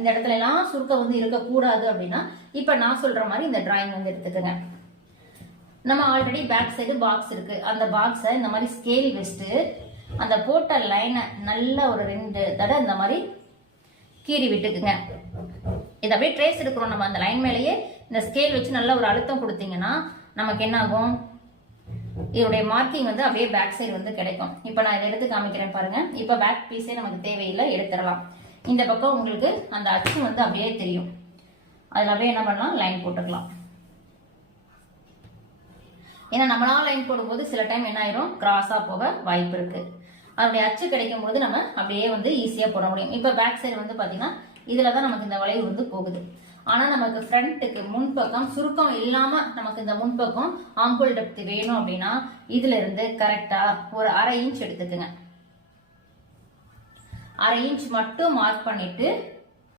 இந்த இடத்துல எல்லாம் சுருக்கம் வந்து இருக்கக்கூடாது அப்படின்னா இப்ப நான் சொல்ற மாதிரி இந்த டிராயிங் வந்து எடுத்துக்கோங்க. நம்ம ஆல்ரெடி பேக் சைடு பாக்ஸ் இருக்கு. அந்த பாக்ஸை இந்த மாதிரி ஸ்கேல் வச்சுட்டு அந்த போட்ட லைனை நல்ல ஒரு 2 தடவை இந்த மாதிரி கீறி விட்டுக்குங்க. இதை அப்படியே ட்ரேஸ் எடுக்கிறோம். நம்ம அந்த லைன் மேலேயே இந்த ஸ்கேல் வச்சு நல்ல ஒரு அழுத்தம் கொடுத்தீங்கன்னா நமக்கு என்ன ஆகும், இதோடைய மார்க்கிங் வந்து அப்படியே பேக் சைடு வந்து கிடைக்கும். இப்போ நான் இதை எடுத்து காமிக்கிறேன் பாருங்க. இப்போ பேக் பீஸே நமக்கு தேவையில்லை, எடுத்துடலாம். இந்த பக்கம் உங்களுக்கு அந்த அச்சு வந்து அப்படியே தெரியும். அதில் அப்படியே என்ன பண்ணலாம், லைன் போட்டுக்கலாம். ஏன்னா நம்மளால லைன் போடும்போது சில டைம் என்ன ஆயிரும், கிராஸா போக வாய்ப்பு இருக்கு. அதோடைய அச்சு கிடைக்கும் போது நம்ம அப்படியே வந்து ஈஸியா போட முடியும். இப்ப பேக் சைடு வந்து பாத்தீங்கன்னா இதுலதான் நமக்கு இந்த வளைவு வந்து போகுது. ஆனா நமக்கு ஃப்ரண்ட்டுக்கு முன்பக்கம் சுருக்கம் இல்லாம நமக்கு இந்த முன்பக்கம் ஆம்பிள் டெப்த் வேணும் அப்படின்னா இதுல இருந்து கரெக்டா ஒரு 1/2 இன்ச் எடுத்துக்குங்க. 1/2 இன்ச் மட்டும் மார்க் பண்ணிட்டு